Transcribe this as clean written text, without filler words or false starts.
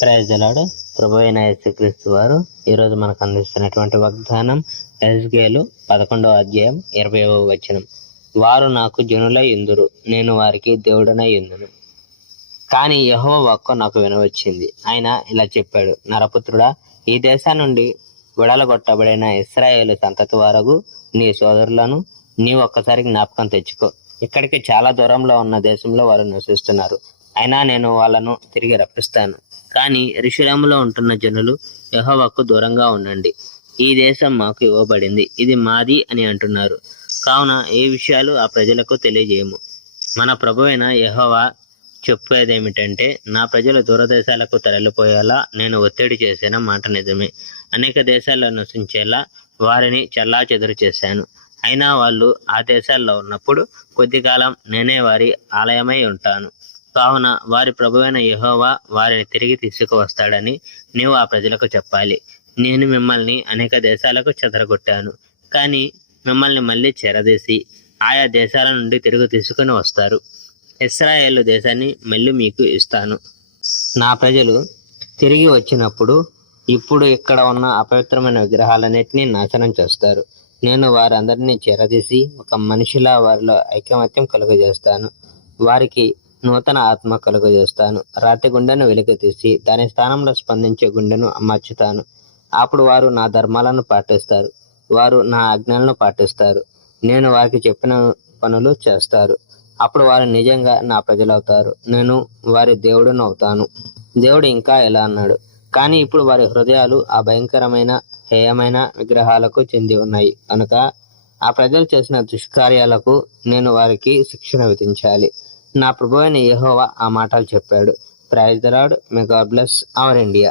Praise the lord. ప్రభు అయిన యేసుక్రీస్తు వారు ఈరోజు మనకు అందిస్తున్నటువంటి వాగ్దానం యెహెజ్కేలు 11వ అధ్యాయం 20వ వచనం. వారు నాకు జనులై యుందురు, నేను వారికి దేవుడనై యుందును. కానీ యెహోవా వాక్కు నాకు వినవచ్చింది. ఆయన ఇలా చెప్పాడు, నరపుత్రుడా, ఈ దేశం నుండి విడలగొట్టబడిన ఇశ్రాయేలు సంతతి వారగు నీ సోదరులను నీవు ఒక్కసారి జ్ఞాపకం తెచ్చుకో. ఇక్కడికి చాలా దూరంలో ఉన్న దేశంలో వారు నివసిస్తున్నారు. అయినా నేను వాళ్ళను తిరిగి రప్పిస్తాను. కానీ యెరూషలేములో ఉంటున్న జనులు యెహోవాకు దూరంగా ఉండండి. ఈ దేశం మాకు ఇవ్వబడింది, ఇది మాది అని అంటున్నారు. కావున ఏ విషయాలు ఆ ప్రజలకు తెలియజేయము. మన ప్రభువైన యెహోవా చెప్పేదేమిటంటే, నా ప్రజలు దూరదేశాలకు తరలిపోయేలా నేను ఒత్తిడి చేసిన మాట నిజమే. అనేక దేశాల్లో నివసించేలా వారిని చెల్లాచెదురు చేశాను. అయినా వాళ్ళు ఆ దేశాల్లో ఉన్నప్పుడు కొద్ది కాలం నేనే వారి ఆలయమై ఉంటాను. కావున వారి ప్రభువైన యెహోవా వారిని తిరిగి తీసుకువస్తాడని నీవు ఆ ప్రజలకు చెప్పాలి. నేను మిమ్మల్ని అనేక దేశాలకు చెదరగొట్టాను, కానీ మిమ్మల్ని మళ్ళీ చెరదీసి ఆయా దేశాల నుండి తిరిగి తీసుకుని వస్తారు. ఇశ్రాయేలు దేశాన్ని మళ్ళీ మీకు ఇస్తాను. నా ప్రజలు తిరిగి వచ్చినప్పుడు ఇప్పుడు ఇక్కడ ఉన్న అపవిత్రమైన విగ్రహాలన్నిటినీ నాశనం చేస్తారు. నేను వారందరినీ చెరదీసి ఒక మనిషిలా వారిలో ఐకమత్యం కలుగజేస్తాను. వారికి నూతన ఆత్మ కలుగజేస్తాను. రాతి గుండెను వెలికితీసి దాని స్థానంలో స్పందించే గుండెను అమర్చుతాను. అప్పుడు వారు నా ధర్మాలను పాటిస్తారు, వారు నా ఆజ్ఞలను పాటిస్తారు. నేను వారికి చెప్పిన పనులు చేస్తారు. అప్పుడు వారు నిజంగా నా ప్రజలవుతారు, నేను వారి దేవుడును అవుతాను. దేవుడు ఇంకా ఎలా అన్నాడు, కానీ ఇప్పుడు వారి హృదయాలు ఆ భయంకరమైన హేయమైన విగ్రహాలకు చెంది ఉన్నాయి కనుక ఆ ప్రజలు చేసిన దుష్కార్యాలకు నేను వారికి శిక్షణ విధించాలి. నా ప్రభువైన యెహోవా ఆ మాటలు చెప్పాడు. Praise the Lord. May God bless our India.